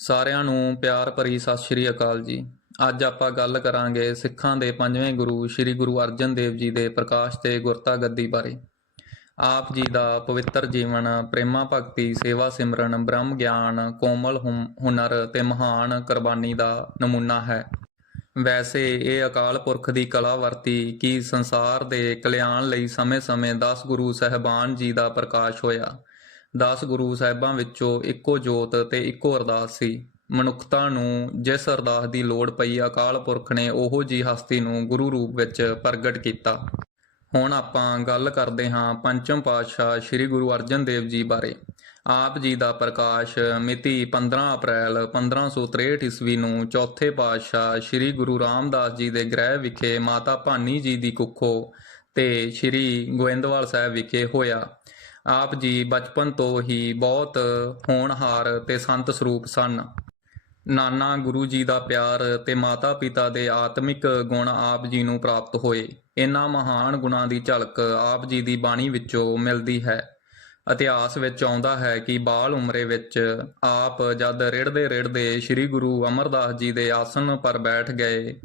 ਸਾਰਿਆਂ ਨੂੰ ਪਿਆਰ ਭਰੀ ਸਤਿ ਸ਼੍ਰੀ ਅਕਾਲ ਜੀ। ਅੱਜ ਆਪਾਂ ਗੱਲ ਕਰਾਂਗੇ ਸਿੱਖਾਂ ਦੇ ਪੰਜਵੇਂ ਗੁਰੂ ਸ੍ਰੀ ਗੁਰੂ ਅਰਜਨ ਦੇਵ ਜੀ ਦੇ ਪ੍ਰਕਾਸ਼ ਤੇ ਗੁਰਤਾ ਗੱਦੀ ਬਾਰੇ। ਆਪ ਜੀ ਦਾ ਪਵਿੱਤਰ ਜੀਵਨ, ਪ੍ਰੇਮਾ ਭਗਤੀ, ਸੇਵਾ ਸਿਮਰਨ, ਬ੍ਰਹਮ ਗਿਆਨ, ਕੋਮਲ ਹੁਮ- ਹੁਨਰ ਤੇ ਮਹਾਨ ਕੁਰਬਾਨੀ ਦਾ ਨਮੂਨਾ ਹੈ। ਵੈਸੇ ਇਹ ਅਕਾਲ ਪੁਰਖ ਦੀ ਕਲਾ ਵਰਤੀ ਕਿ ਸੰਸਾਰ ਦੇ ਕਲਿਆਣ ਲਈ ਸਮੇਂ-ਸਮੇਂ 10 ਗੁਰੂ ਸਹਿਬਾਨ ਜੀ ਦਾ ਪ੍ਰਕਾਸ਼ ਹੋਇਆ। ਦਸ ਗੁਰੂ ਸਾਹਿਬਾਂ ਵਿੱਚੋਂ ਇੱਕੋ ਜੋਤ ਤੇ ਇੱਕੋ ਅਰਦਾਸ ਸੀ। ਮਨੁੱਖਤਾ ਨੂੰ ਜਿਸ ਅਰਦਾਸ ਦੀ ਲੋੜ ਪਈ, ਅਕਾਲ ਪੁਰਖ ਨੇ ਉਹੋ ਜੀ ਹਸਤੀ ਨੂੰ ਗੁਰੂ ਰੂਪ ਵਿੱਚ ਪ੍ਰਗਟ ਕੀਤਾ। ਹੁਣ ਆਪਾਂ ਗੱਲ ਕਰਦੇ ਹਾਂ ਪੰਚਮ ਪਾਤਸ਼ਾਹ ਸ੍ਰੀ ਗੁਰੂ ਅਰਜਨ ਦੇਵ ਜੀ ਬਾਰੇ। ਆਪ ਜੀ ਦਾ ਪ੍ਰਕਾਸ਼ ਮਿਤੀ 15 ਅਪ੍ਰੈਲ 1563 ਈਸਵੀ ਨੂੰ ਚੌਥੇ ਪਾਤਸ਼ਾਹ ਸ੍ਰੀ ਗੁਰੂ ਰਾਮਦਾਸ ਜੀ ਦੇ ਗ੍ਰਹਿ ਵਿਖੇ ਮਾਤਾ ਭਾਨੀ ਜੀ ਦੀ ਕੁੱਖੋਂ ਤੇ ਸ੍ਰੀ ਗੋਇੰਦਵਾਲ ਸਾਹਿਬ ਵਿਖੇ ਹੋਇਆ। ਆਪ ਜੀ ਬਚਪਨ ਤੋਂ ਹੀ ਬਹੁਤ ਹੋਣਹਾਰ ਤੇ ਸੰਤ ਸਰੂਪ ਸਨ। ਨਾਨਾ ਗੁਰੂ ਜੀ ਦਾ ਪਿਆਰ ਤੇ ਮਾਤਾ ਪਿਤਾ ਦੇ ਆਤਮਿਕ ਗੁਣ ਆਪ ਜੀ ਨੂੰ ਪ੍ਰਾਪਤ ਹੋਏ। ਇਹਨਾਂ ਮਹਾਨ ਗੁਣਾਂ ਦੀ ਝਲਕ ਆਪ ਜੀ ਦੀ ਬਾਣੀ ਵਿੱਚੋਂ ਮਿਲਦੀ ਹੈ। ਇਤਿਹਾਸ ਵਿੱਚ ਆਉਂਦਾ ਹੈ ਕਿ ਬਾਲ ਉਮਰੇ ਵਿੱਚ ਆਪ ਜਦ ਰਿੜਦੇ ਰਿੜਦੇ ਸ੍ਰੀ ਗੁਰੂ ਅਮਰਦਾਸ ਜੀ ਦੇ ਆਸਣ ਪਰ ਬੈਠ ਗਏ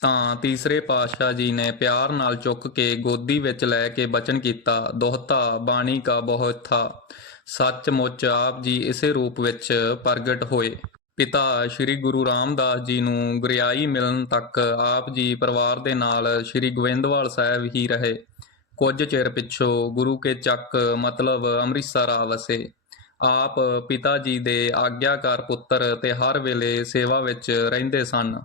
ਤਾਂ ਤੀਸਰੇ ਪਾਤਸ਼ਾਹ ਜੀ ਨੇ ਪਿਆਰ ਨਾਲ ਚੁੱਕ ਕੇ ਗੋਦੀ ਵਿੱਚ ਲੈ ਕੇ ਬਚਨ ਕੀਤਾ। ਦੋਹਤਾ ਬਾਣੀ ਕਾ ਬਹੁਤ ਥਾ। ਸੱਚਮੁੱਚ ਆਪ ਜੀ ਇਸੇ ਰੂਪ ਵਿੱਚ ਪ੍ਰਗਟ ਹੋਏ। ਪਿਤਾ ਸ੍ਰੀ ਗੁਰੂ ਰਾਮਦਾਸ ਜੀ ਨੂੰ ਗੁਰਿਆਈ ਮਿਲਣ ਤੱਕ ਆਪ ਜੀ ਪਰਿਵਾਰ ਦੇ ਨਾਲ ਸ੍ਰੀ ਗੋਬਿੰਦਵਾਲ ਸਾਹਿਬ ਹੀ ਰਹੇ। ਕੁਝ ਚਿਰ ਪਿੱਛੋਂ ਗੁਰੂ ਕੇ ਚੱਕ ਮਤਲਬ ਅੰਮ੍ਰਿਤਸਰ ਆ ਵਸੇ। ਆਪ ਪਿਤਾ ਜੀ ਦੇ ਆਗਿਆਕਾਰ ਪੁੱਤਰ ਤੇ ਹਰ ਵੇਲੇ ਸੇਵਾ ਵਿੱਚ ਰਹਿੰਦੇ ਸਨ।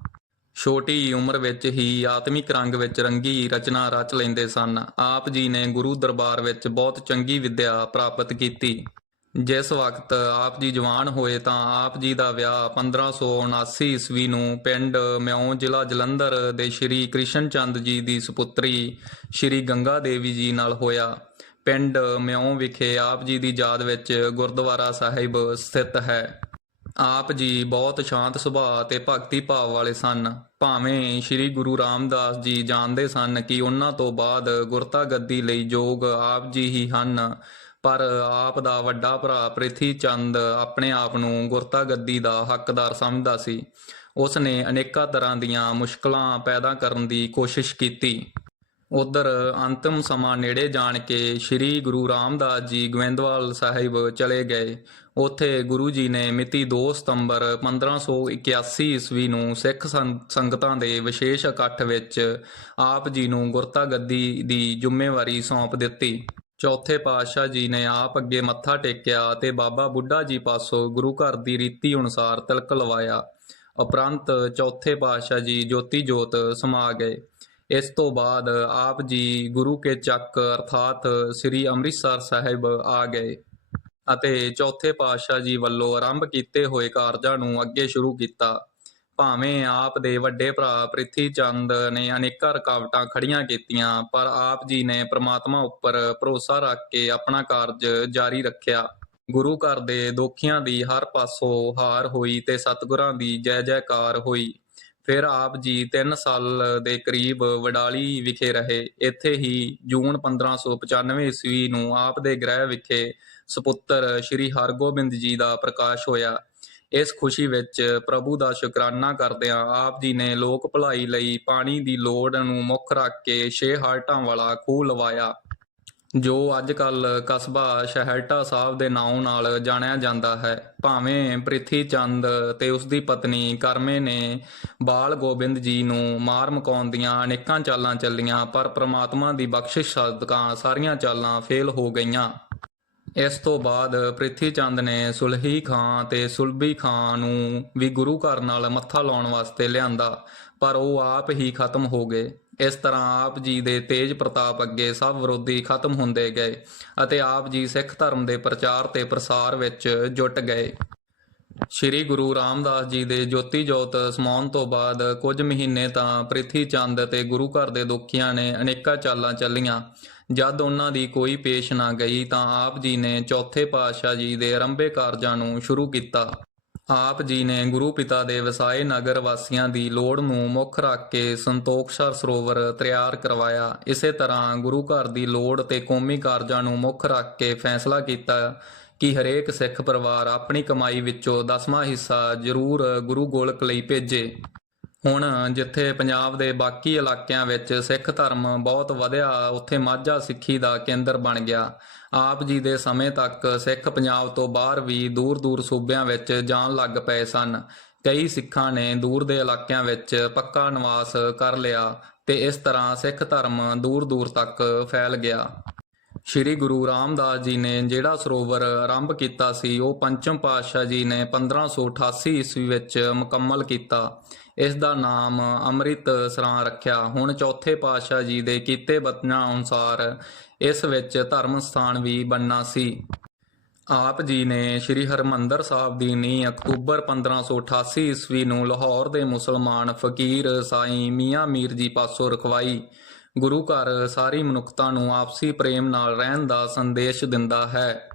ਛੋਟੀ ਉਮਰ ਵਿੱਚ ਹੀ ਆਤਮਿਕ ਰੰਗ ਵਿੱਚ ਰੰਗੀ ਰਚਨਾ ਰਚ ਲੈਂਦੇ ਸਨ। ਆਪ ਜੀ ਨੇ ਗੁਰੂ ਦਰਬਾਰ ਵਿੱਚ ਬਹੁਤ ਚੰਗੀ ਵਿੱਦਿਆ ਪ੍ਰਾਪਤ ਕੀਤੀ। ਜਿਸ ਵਕਤ ਆਪ ਜੀ ਜਵਾਨ ਹੋਏ ਤਾਂ ਆਪ ਜੀ ਦਾ ਵਿਆਹ 1579 ਈਸਵੀ ਨੂੰ ਪਿੰਡ ਮਿਉਂ ਜ਼ਿਲ੍ਹਾ ਜਲੰਧਰ ਦੇ ਸ਼੍ਰੀ ਕ੍ਰਿਸ਼ਨ ਚੰਦ ਜੀ ਦੀ ਸੁਪੁੱਤਰੀ ਸ਼੍ਰੀ ਗੰਗਾ ਦੇਵੀ ਜੀ ਨਾਲ ਹੋਇਆ। ਪਿੰਡ ਮਿਉਂ ਵਿਖੇ ਆਪ ਜੀ ਦੀ ਯਾਦ ਵਿੱਚ ਗੁਰਦੁਆਰਾ ਸਾਹਿਬ ਸਥਿਤ ਹੈ। ਆਪ ਜੀ ਬਹੁਤ ਸ਼ਾਂਤ ਸੁਭਾਅ ਤੇ ਭਗਤੀ ਭਾਵ ਵਾਲੇ ਸਨ। ਭਾਵੇਂ ਸ੍ਰੀ ਗੁਰੂ ਰਾਮਦਾਸ ਜੀ ਜਾਣਦੇ ਸਨ ਕਿ ਉਹਨਾਂ ਤੋਂ ਬਾਅਦ ਗੁਰਤਾ ਗੱਦੀ ਲਈ ਯੋਗ ਆਪ ਜੀ ਹੀ ਹਨ, ਪਰ ਆਪ ਦਾ ਵੱਡਾ ਭਰਾ ਪ੍ਰਿਥੀ ਚੰਦ ਆਪਣੇ ਆਪ ਨੂੰ ਗੁਰਤਾ ਗੱਦੀ ਦਾ ਹੱਕਦਾਰ ਸਮਝਦਾ ਸੀ। ਉਸ ਨੇ ਅਨੇਕਾਂ ਤਰ੍ਹਾਂ ਦੀਆਂ ਮੁਸ਼ਕਲਾਂ ਪੈਦਾ ਕਰਨ ਦੀ ਕੋਸ਼ਿਸ਼ ਕੀਤੀ। ਉਧਰ ਅੰਤਮ ਸਮਾਂ ਨੇੜੇ ਜਾਣ ਕੇ ਸ੍ਰੀ ਗੁਰੂ ਰਾਮਦਾਸ ਜੀ ਗੋਇੰਦਵਾਲ ਸਾਹਿਬ ਚਲੇ ਗਏ। ਉੱਥੇ ਗੁਰੂ ਜੀ ਨੇ ਮਿਤੀ 2 ਸਤੰਬਰ 1581 ਈਸਵੀ ਨੂੰ ਸਿੱਖ ਸੰਗਤਾਂ ਦੇ ਵਿਸ਼ੇਸ਼ ਇਕੱਠ ਵਿੱਚ ਆਪ ਜੀ ਨੂੰ ਗੁਰਤਾ ਗੱਦੀ ਦੀ ਜ਼ਿੰਮੇਵਾਰੀ ਸੌਂਪ ਦਿੱਤੀ। ਚੌਥੇ ਪਾਤਸ਼ਾਹ ਜੀ ਨੇ ਆਪ ਅੱਗੇ ਮੱਥਾ ਟੇਕਿਆ ਤੇ ਬਾਬਾ ਬੁੱਢਾ ਜੀ ਪਾਸੋਂ ਗੁਰੂ ਘਰ ਦੀ ਰੀਤੀ ਅਨੁਸਾਰ ਤਿਲਕ ਲਵਾਇਆ। ਉਪਰੰਤ ਚੌਥੇ ਪਾਤਸ਼ਾਹ ਜੀ ਜੋਤੀ ਜੋਤ ਸਮਾ ਗਏ। ਇਸ ਤੋਂ ਬਾਅਦ ਆਪ ਜੀ ਗੁਰੂ ਕੇ ਚੱਕ ਅਰਥਾਤ ਸ੍ਰੀ ਅੰਮ੍ਰਿਤਸਰ ਸਾਹਿਬ ਆ ਗਏ ਅਤੇ ਚੌਥੇ ਪਾਤਸ਼ਾਹ ਜੀ ਵੱਲੋਂ ਆਰੰਭ ਕੀਤੇ ਹੋਏ ਕਾਰਜਾਂ ਨੂੰ ਅੱਗੇ ਸ਼ੁਰੂ ਕੀਤਾ। ਭਾਵੇਂ ਆਪ ਦੇ ਵੱਡੇ ਭਰਾ ਪ੍ਰਿਥੀ ਚੰਦ ਨੇ ਅਨੇਕਾਂ ਰੁਕਾਵਟਾਂ ਖੜੀਆਂ ਕੀਤੀਆਂ, ਪਰ ਆਪ ਜੀ ਨੇ ਪ੍ਰਮਾਤਮਾ ਉੱਪਰ ਭਰੋਸਾ ਰੱਖ ਕੇ ਆਪਣਾ ਕਾਰਜ ਜਾਰੀ ਰੱਖਿਆ। ਗੁਰੂ ਘਰ ਦੇ ਦੋਖੀਆਂ ਦੀ ਹਰ ਪਾਸੋਂ ਹਾਰ ਹੋਈ ਤੇ ਸਤਿਗੁਰਾਂ ਦੀ ਜੈ ਜੈਕਾਰ ਹੋਈ। ਫਿਰ ਆਪ ਜੀ 3 ਸਾਲ ਦੇ ਕਰੀਬ ਵਡਾਲੀ ਵਿਖੇ ਰਹੇ। ਇੱਥੇ ਹੀ ਜੂਨ 1595 ਈਸਵੀ ਨੂੰ ਆਪ ਦੇ ਗ੍ਰਹਿ ਵਿਖੇ ਸੁਪੁੱਤਰ ਸ੍ਰੀ ਹਰਗੋਬਿੰਦ ਜੀ ਦਾ ਪ੍ਰਕਾਸ਼ ਹੋਇਆ। ਇਸ ਖੁਸ਼ੀ ਵਿੱਚ ਪ੍ਰਭੂ ਦਾ ਸ਼ੁਕਰਾਨਾ ਕਰਦਿਆਂ ਆਪ ਜੀ ਨੇ ਲੋਕ ਭਲਾਈ ਲਈ ਪਾਣੀ ਦੀ ਲੋੜ ਨੂੰ ਮੁੱਖ ਰੱਖ ਕੇ ਛੇ ਹਾਲਟਾਂ ਵਾਲਾ ਖੂਹ ਲਵਾਇਆ। ਜੋ ਅੱਜ ਕੱਲ ਕਸਬਾ ਸ਼ਹਿਰਟਾ ਸਾਹਿਬ ਦੇ ਨਾਮ ਨਾਲ ਜਾਣਿਆ ਜਾਂਦਾ ਹੈ। ਭਾਵੇਂ ਪ੍ਰਿਥੀ ਚੰਦ ਤੇ ਉਸ ਦੀ ਪਤਨੀ ਕਰਮੇ ਨੇ ਬਾਲ ਗੋਬਿੰਦ ਜੀ ਨੂੰ ਮਾਰ ਮਕਾਉਣ ਦੀਆਂ ਅਨੇਕਾਂ ਚਾਲਾਂ ਚੱਲੀਆਂ, ਪਰ ਪ੍ਰਮਾਤਮਾ ਦੀ ਬਖਸ਼ਿਸ਼ ਸਦਕਾ ਸਾਰੀਆਂ ਚਾਲਾਂ ਫੇਲ ਹੋ ਗਈਆਂ। ਇਸ ਤੋਂ ਬਾਅਦ ਪ੍ਰਿਥੀ ਚੰਦ ਨੇ ਸੁਲਹੀ ਖਾਂ ਤੇ ਸੁਲਭੀ ਖਾਂ ਨੂੰ ਵੀ ਗੁਰੂ ਘਰ ਨਾਲ ਮੱਥਾ ਲਾਉਣ ਵਾਸਤੇ ਲਿਆਂਦਾ, ਪਰ ਉਹ ਆਪ ਹੀ ਖਤਮ ਹੋ ਗਏ। ਇਸ ਤਰ੍ਹਾਂ ਆਪ ਜੀ ਦੇ ਤੇਜ ਪ੍ਰਤਾਪ ਅੱਗੇ ਸਭ ਵਿਰੋਧੀ ਖਤਮ ਹੁੰਦੇ ਗਏ ਅਤੇ ਆਪ ਜੀ ਸਿੱਖ ਧਰਮ ਦੇ ਪ੍ਰਚਾਰ ਤੇ ਪ੍ਰਸਾਰ ਵਿੱਚ ਜੁਟ ਗਏ। ਸ਼੍ਰੀ ਗੁਰੂ ਰਾਮਦਾਸ ਜੀ ਦੇ ਜੋਤੀ ਜੋਤ ਸਮਾਉਣ ਤੋਂ ਬਾਅਦ ਕੁਝ ਮਹੀਨੇ ਤਾਂ ਪ੍ਰਿਥੀ ਚੰਦ ਤੇ ਗੁਰੂ ਘਰ ਦੇ ਦੁਖੀਆਂ ਨੇ ਅਨੇਕਾਂ ਚਾਲਾਂ ਚੱਲੀਆਂ। ਜਦ ਉਹਨਾਂ ਦੀ ਕੋਈ ਪੇਸ਼ ਨਾ ਗਈ ਤਾਂ ਆਪ ਜੀ ਨੇ ਚੌਥੇ ਪਾਤਸ਼ਾਹ ਜੀ ਦੇ ਆਰੰਭੇ ਕਾਰਜਾਂ ਨੂੰ ਸ਼ੁਰੂ ਕੀਤਾ। ਆਪ ਜੀ ਨੇ ਗੁਰੂ ਪਿਤਾ ਦੇ ਵਸਾਏ ਨਗਰ ਵਾਸੀਆਂ ਦੀ ਲੋੜ ਨੂੰ ਮੁੱਖ ਰੱਖ ਕੇ ਸੰਤੋਖਸਰ ਸਰੋਵਰ ਤਿਆਰ ਕਰਵਾਇਆ। ਇਸੇ ਤਰ੍ਹਾਂ ਗੁਰੂ ਘਰ ਦੀ ਲੋੜ ਤੇ ਕੌਮੀ ਕਾਰਜਾਂ ਨੂੰ ਮੁੱਖ ਰੱਖ ਕੇ ਫੈਸਲਾ ਕੀਤਾ ਕਿ ਹਰੇਕ ਸਿੱਖ ਪਰਿਵਾਰ ਆਪਣੀ ਕਮਾਈ ਵਿੱਚੋਂ ਦਸਵਾਂ ਹਿੱਸਾ ਜ਼ਰੂਰ ਗੁਰੂ ਗੋਲਕ ਲਈ ਭੇਜੇ। ਹੁਣ ਜਿੱਥੇ ਪੰਜਾਬ ਦੇ ਬਾਕੀ ਇਲਾਕਿਆਂ ਵਿੱਚ ਸਿੱਖ ਧਰਮ ਬਹੁਤ ਵਧਿਆ, ਉੱਥੇ ਮਾਝਾ ਸਿੱਖੀ ਦਾ ਕੇਂਦਰ ਬਣ ਗਿਆ। ਆਪ ਜੀ ਦੇ ਸਮੇਂ ਤੱਕ ਸਿੱਖ ਪੰਜਾਬ ਤੋਂ ਬਾਹਰ ਵੀ ਦੂਰ-ਦੂਰ ਸੂਬਿਆਂ ਵਿੱਚ ਜਾਣ ਲੱਗ ਪਏ ਸਨ। ਕਈ ਸਿੱਖਾਂ ਨੇ ਦੂਰ ਦੇ ਇਲਾਕਿਆਂ ਵਿੱਚ ਪੱਕਾ ਨਿਵਾਸ ਕਰ ਲਿਆ ਤੇ ਇਸ ਤਰ੍ਹਾਂ ਸਿੱਖ ਧਰਮ ਦੂਰ-ਦੂਰ ਤੱਕ ਫੈਲ ਗਿਆ। ਸ਼੍ਰੀ ਗੁਰੂ ਰਾਮਦਾਸ ਜੀ ਨੇ ਜਿਹੜਾ ਸਰੋਵਰ ਆਰੰਭ ਕੀਤਾ ਸੀ, ਉਹ ਪੰਚਮ ਪਾਤਸ਼ਾਹ ਜੀ ਨੇ 1588 ਈਸਵੀ ਵਿੱਚ ਮੁਕੰਮਲ ਕੀਤਾ। ਇਸ ਦਾ ਨਾਮ ਅੰਮ੍ਰਿਤ ਸਰਾਂ ਰੱਖਿਆ। ਹੁਣ ਚੌਥੇ ਪਾਤਸ਼ਾਹ ਜੀ ਦੇ ਕੀਤੇ ਬਚਨਾਂ ਅਨੁਸਾਰ ਇਸ ਵਿੱਚ ਧਰਮ ਸਥਾਨ ਵੀ ਬਣਨਾ ਸੀ। ਆਪ ਜੀ ਨੇ ਸ੍ਰੀ ਹਰਮੰਦਰ ਸਾਹਿਬ ਦੀ ਨੀਂਹ ਅਕਤੂਬਰ 1588 ਈਸਵੀ ਨੂੰ ਲਾਹੌਰ ਦੇ ਮੁਸਲਮਾਨ ਫਕੀਰ ਸਾਈਂ ਮੀਆਂ ਮੀਰ ਜੀ ਪਾਸੋਂ ਰਖਵਾਈ। ਗੁਰੂ ਘਰ ਸਾਰੀ ਮਨੁੱਖਤਾ ਨੂੰ ਆਪਸੀ ਪ੍ਰੇਮ ਨਾਲ ਰਹਿਣ ਦਾ ਸੰਦੇਸ਼ ਦਿੰਦਾ ਹੈ।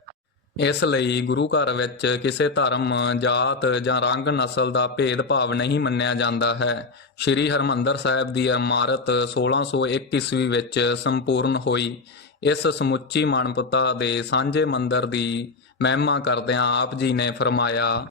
ਇਸ ਲਈ ਗੁਰੂ ਘਰ ਵਿੱਚ ਕਿਸੇ ਧਰਮ, ਜਾਤ ਜਾਂ ਰੰਗ ਨਸਲ ਦਾ ਭੇਦਭਾਵ ਨਹੀਂ ਮੰਨਿਆ ਜਾਂਦਾ ਹੈ। ਸ੍ਰੀ ਹਰਮੰਦਰ ਸਾਹਿਬ ਦੀ ਇਮਾਰਤ 1601 ਈਸਵੀ ਵਿੱਚ ਸੰਪੂਰਨ ਹੋਈ। ਇਸ ਸਮੁੱਚੀ ਮਨਪਤਾ ਦੇ ਸਾਂਝੇ ਮੰਦਰ ਦੀ ਮਹਿਮਾ ਕਰਦਿਆਂ ਆਪ ਜੀ ਨੇ ਫਰਮਾਇਆ,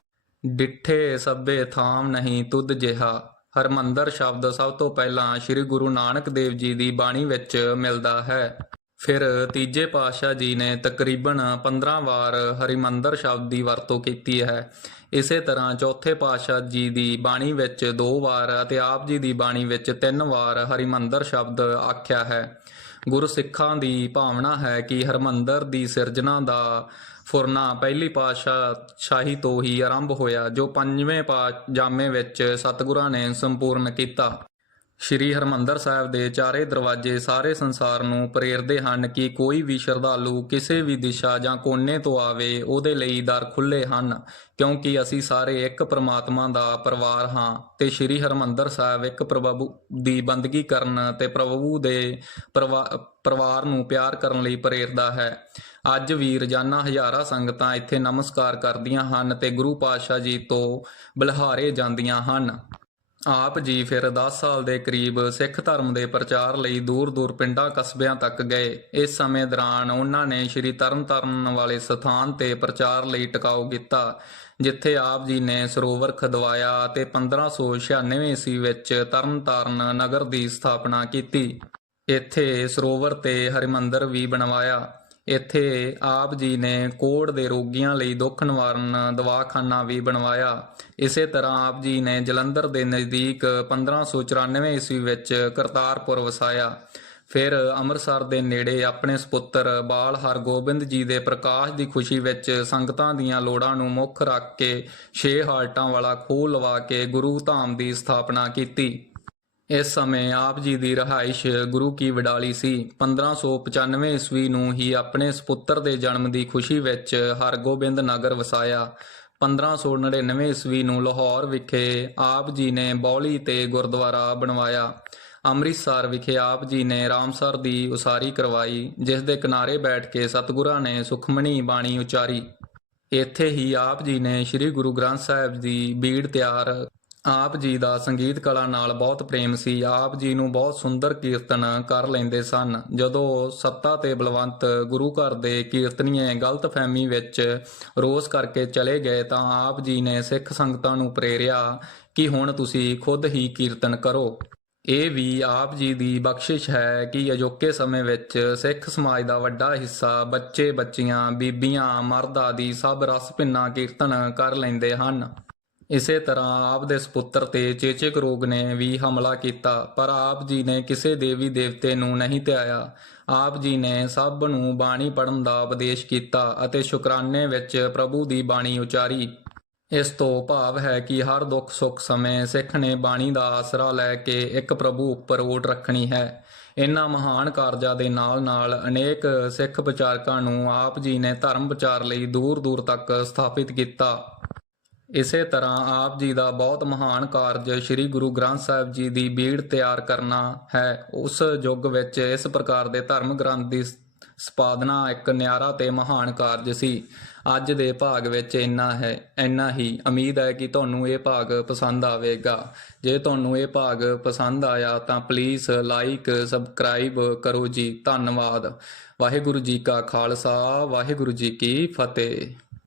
ਡਿੱਠੇ ਸਭੇ ਥਾਮ ਨਹੀਂ ਤੁਧ ਜਿਹਾ। ਹਰਮੰਦਰ ਸ਼ਬਦ ਸਭ ਤੋਂ ਪਹਿਲਾਂ ਸ੍ਰੀ ਗੁਰੂ ਨਾਨਕ ਦੇਵ ਜੀ ਦੀ ਬਾਣੀ ਵਿੱਚ ਮਿਲਦਾ ਹੈ। ਫਿਰ ਤੀਜੇ ਪਾਤਸ਼ਾਹ ਜੀ ਨੇ ਤਕਰੀਬਨ 15 ਵਾਰ ਹਰਿਮੰਦਰ ਸ਼ਬਦ ਦੀ ਵਰਤੋਂ ਕੀਤੀ ਹੈ। ਇਸੇ ਤਰ੍ਹਾਂ ਚੌਥੇ ਪਾਤਸ਼ਾਹ ਜੀ ਦੀ ਬਾਣੀ ਵਿੱਚ ਦੋ ਵਾਰ ਅਤੇ ਆਪ ਜੀ ਦੀ ਬਾਣੀ ਵਿੱਚ ਤਿੰਨ ਵਾਰ ਹਰਿਮੰਦਰ ਸ਼ਬਦ ਆਖਿਆ ਹੈ। ਗੁਰਸਿੱਖਾਂ ਦੀ ਭਾਵਨਾ ਹੈ ਕਿ ਹਰਮੰਦਰ ਦੀ ਸਿਰਜਣਾ ਦਾ ਫੁਰਨਾ ਪਹਿਲੀ ਪਾਤਸ਼ਾਹ ਸ਼ਾਹੀ ਤੋਂ ਹੀ ਆਰੰਭ ਹੋਇਆ, ਜੋ ਪੰਜਵੇਂ ਪਾਜਾਮੇ ਵਿੱਚ ਸਤਿਗੁਰਾਂ ਨੇ ਸੰਪੂਰਨ ਕੀਤਾ। ਸ਼੍ਰੀ ਹਰਮੰਦਰ ਸਾਹਿਬ ਦੇ ਚਾਰੇ ਦਰਵਾਜ਼ੇ ਸਾਰੇ ਸੰਸਾਰ ਨੂੰ ਪ੍ਰੇਰਦੇ ਹਨ ਕਿ ਕੋਈ ਵੀ ਸ਼ਰਧਾਲੂ ਕਿਸੇ ਵੀ ਦਿਸ਼ਾ ਜਾਂ ਕੋਨੇ ਤੋਂ ਆਵੇ, ਉਹਦੇ ਲਈ ਦਰ ਖੁੱਲੇ ਹਨ, ਕਿਉਂਕਿ ਅਸੀਂ ਸਾਰੇ ਇੱਕ ਪ੍ਰਮਾਤਮਾ ਦਾ ਪਰਿਵਾਰ ਹਾਂ। ਤੇ ਸ਼੍ਰੀ ਹਰਮੰਦਰ ਸਾਹਿਬ ਇੱਕ ਪ੍ਰਭੂ ਦੀ ਬੰਦਗੀ ਕਰਨ ਤੇ ਪ੍ਰਭੂ ਦੇ ਪਰਿਵਾ- ਪਰਿਵਾਰ ਨੂੰ ਪਿਆਰ ਕਰਨ ਲਈ ਪ੍ਰੇਰਦਾ ਹੈ। ਅੱਜ ਵੀ ਰੋਜ਼ਾਨਾ ਹਜ਼ਾਰਾਂ ਸੰਗਤਾਂ ਇੱਥੇ ਨਮਸਕਾਰ ਕਰਦੀਆਂ ਹਨ ਤੇ ਗੁਰੂ ਪਾਤਸ਼ਾਹ ਜੀ ਤੋਂ ਬਲਹਾਰੇ ਜਾਂਦੀਆਂ ਹਨ। ਆਪ ਜੀ ਫਿਰ 10 ਸਾਲ ਦੇ ਕਰੀਬ ਸਿੱਖ ਧਰਮ ਦੇ ਪ੍ਰਚਾਰ ਲਈ ਦੂਰ-ਦੂਰ ਪਿੰਡਾਂ ਕਸਬਿਆਂ ਤੱਕ ਗਏ। ਇਸ ਸਮੇਂ ਦੌਰਾਨ ਉਹਨਾਂ ਨੇ ਸ੍ਰੀ ਤਰਨਤਾਰਨ ਵਾਲੇ ਸਥਾਨ ਤੇ ਪ੍ਰਚਾਰ ਲਈ ਟਿਕਾਓ ਕੀਤਾ, ਜਿੱਥੇ ਆਪ ਜੀ ਨੇ ਸਰੋਵਰ ਖਦਵਾਇਆ ਤੇ 1596 ਈਸਵੀ ਵਿੱਚ ਤਰਨਤਾਰਨ ਨਗਰ ਦੀ ਸਥਾਪਨਾ ਕੀਤੀ। ਇੱਥੇ ਸਰੋਵਰ ਤੇ ਹਰਿਮੰਦਰ ਵੀ ਬਣਵਾਇਆ। ਇੱਥੇ ਆਪ ਜੀ ਨੇ ਕੋੜ ਦੇ ਰੋਗੀਆਂ ਲਈ ਦੁੱਖ ਨਿਵਾਰਨ ਦਵਾਖਾਨਾ ਵੀ ਬਣਵਾਇਆ। ਇਸੇ ਤਰ੍ਹਾਂ ਆਪ ਜੀ ਨੇ ਜਲੰਧਰ ਦੇ ਨਜ਼ਦੀਕ 1594 ਈਸਵੀ ਵਿੱਚ ਕਰਤਾਰਪੁਰ ਵਸਾਇਆ। ਫਿਰ ਅੰਮ੍ਰਿਤਸਰ ਦੇ ਨੇੜੇ ਆਪਣੇ ਸੁਪੁੱਤਰ ਬਾਲ ਹਰਗੋਬਿੰਦ ਜੀ ਦੇ ਪ੍ਰਕਾਸ਼ ਦੀ ਖੁਸ਼ੀ ਵਿੱਚ ਸੰਗਤਾਂ ਦੀਆਂ ਲੋੜਾਂ ਨੂੰ ਮੁੱਖ ਰੱਖ ਕੇ ਛੇ ਹਾਲਟਾਂ ਵਾਲਾ ਖੂਹ ਲਵਾ ਕੇ ਗੁਰੂ ਧਾਮ ਦੀ ਸਥਾਪਨਾ ਕੀਤੀ। ਇਸ ਸਮੇਂ ਆਪ ਜੀ ਦੀ ਰਹਾਇਸ਼ ਗੁਰੂ ਕੀ ਵਡਾਲੀ ਸੀ। 1595 ਈਸਵੀ ਨੂੰ ਹੀ ਆਪਣੇ ਸੁਪੁੱਤਰ ਦੇ ਜਨਮ ਦੀ ਖੁਸ਼ੀ ਵਿੱਚ ਹਰਗੋਬਿੰਦ ਨਗਰ ਵਸਾਇਆ। 1599 ਈਸਵੀ ਨੂੰ ਲਾਹੌਰ ਵਿਖੇ ਆਪ ਜੀ ਨੇ ਬੌਲੀ ਤੇ ਗੁਰਦੁਆਰਾ ਬਣਵਾਇਆ। ਅੰਮ੍ਰਿਤਸਰ ਵਿਖੇ ਆਪ ਜੀ ਨੇ ਰਾਮਸਰ ਦੀ ਉਸਾਰੀ ਕਰਵਾਈ, ਜਿਸ ਦੇ ਕਿਨਾਰੇ ਬੈਠ ਕੇ ਸਤਿਗੁਰਾਂ ਨੇ ਸੁਖਮਣੀ ਬਾਣੀ ਉਚਾਰੀ। ਇੱਥੇ ਹੀ ਆਪ ਜੀ ਨੇ ਸ੍ਰੀ ਗੁਰੂ ਗ੍ਰੰਥ ਸਾਹਿਬ ਦੀ ਬੀੜ ਤਿਆਰ ਆਪ ਜੀ ਦਾ ਸੰਗੀਤ ਕਲਾ ਨਾਲ ਬਹੁਤ ਪ੍ਰੇਮ ਸੀ। ਆਪ ਜੀ ਨੂੰ ਬਹੁਤ ਸੁੰਦਰ ਕੀਰਤਨ ਕਰ ਲੈਂਦੇ ਸਨ। ਜਦੋਂ ਸੱਤਾ ਤੇ ਬਲਵੰਤ ਗੁਰੂ ਘਰ ਦੇ ਕੀਰਤਨੀਏ ਗਲਤਫਹਿਮੀ ਵਿੱਚ ਰੋਸ ਕਰਕੇ ਚਲੇ ਗਏ ਤਾਂ ਆਪ ਜੀ ਨੇ ਸਿੱਖ ਸੰਗਤਾਂ ਨੂੰ ਪ੍ਰੇਰਿਆ ਕਿ ਹੁਣ ਤੁਸੀਂ ਖੁਦ ਹੀ ਕੀਰਤਨ ਕਰੋ। ਇਹ ਵੀ ਆਪ ਜੀ ਦੀ ਬਖਸ਼ਿਸ਼ ਹੈ ਕਿ ਅਜੋਕੇ ਸਮੇਂ ਵਿੱਚ ਸਿੱਖ ਸਮਾਜ ਦਾ ਵੱਡਾ ਹਿੱਸਾ ਬੱਚੇ ਬੱਚੀਆਂ ਬੀਬੀਆਂ, ਮਰਦ ਆਦਿ ਸਭ ਰਸ ਭਿੰਨਾ ਕੀਰਤਨ ਕਰ ਲੈਂਦੇ ਹਨ। ਇਸੇ ਤਰ੍ਹਾਂ ਆਪ ਦੇ ਸੁਪੁੱਤਰ ਤੇ ਚੇਚਕ ਰੋਗ ਨੇ ਵੀ ਹਮਲਾ ਕੀਤਾ, ਪਰ ਆਪ ਜੀ ਨੇ ਕਿਸੇ ਦੇਵੀ ਦੇਵਤੇ ਨੂੰ ਨਹੀਂ ਧਿਆਇਆ। ਆਪ ਜੀ ਨੇ ਸਭ ਨੂੰ ਬਾਣੀ ਪੜਨ ਦਾ ਉਪਦੇਸ਼ ਕੀਤਾ ਅਤੇ ਸ਼ੁਕਰਾਨੇ ਵਿੱਚ ਪ੍ਰਭੂ ਦੀ ਬਾਣੀ ਉਚਾਰੀ। ਇਸ ਤੋਂ ਭਾਵ ਹੈ ਕਿ ਹਰ ਦੁੱਖ ਸੁੱਖ ਸਮੇਂ ਸਿੱਖ ਨੇ ਬਾਣੀ ਦਾ ਆਸਰਾ ਲੈ ਕੇ ਇੱਕ ਪ੍ਰਭੂ ਉੱਪਰ ਓਟ ਰੱਖਣੀ ਹੈ। ਇਹਨਾਂ ਮਹਾਨ ਕਾਰਜਾਂ ਦੇ ਨਾਲ-ਨਾਲ ਅਨੇਕ ਸਿੱਖ ਵਿਚਾਰਕਾਂ ਨੂੰ ਆਪ ਜੀ ਨੇ ਧਰਮ ਵਿਚਾਰ ਲਈ ਦੂਰ-ਦੂਰ ਤੱਕ ਸਥਾਪਿਤ ਕੀਤਾ। ਇਸੇ ਤਰ੍ਹਾਂ ਆਪ ਜੀ ਦਾ ਬਹੁਤ ਮਹਾਨ ਕਾਰਜ ਸ੍ਰੀ ਗੁਰੂ ਗ੍ਰੰਥ ਸਾਹਿਬ ਜੀ ਦੀ ਬੀੜ ਤਿਆਰ ਕਰਨਾ ਹੈ। ਉਸ ਯੁੱਗ ਵਿੱਚ ਇਸ ਪ੍ਰਕਾਰ ਦੇ ਧਰਮ ਗ੍ਰੰਥ ਦੀ ਸੰਪਾਦਨਾ ਇੱਕ ਨਿਆਰਾ ਤੇ ਮਹਾਨ ਕਾਰਜ ਸੀ। ਅੱਜ ਦੇ ਭਾਗ ਵਿੱਚ ਇੰਨਾ ਹੈ, ਇੰਨਾ ਹੀ। ਉਮੀਦ ਹੈ ਕਿ ਤੁਹਾਨੂੰ ਇਹ ਭਾਗ ਪਸੰਦ ਆਵੇਗਾ। ਜੇ ਤੁਹਾਨੂੰ ਇਹ ਭਾਗ ਪਸੰਦ ਆਇਆ ਤਾਂ ਪਲੀਜ਼ ਲਾਈਕ ਸਬਸਕ੍ਰਾਈਬ ਕਰੋ ਜੀ। ਧੰਨਵਾਦ। ਵਾਹਿਗੁਰੂ ਜੀ ਕਾ ਖਾਲਸਾ, ਵਾਹਿਗੁਰੂ ਜੀ ਕੀ ਫਤਿਹ।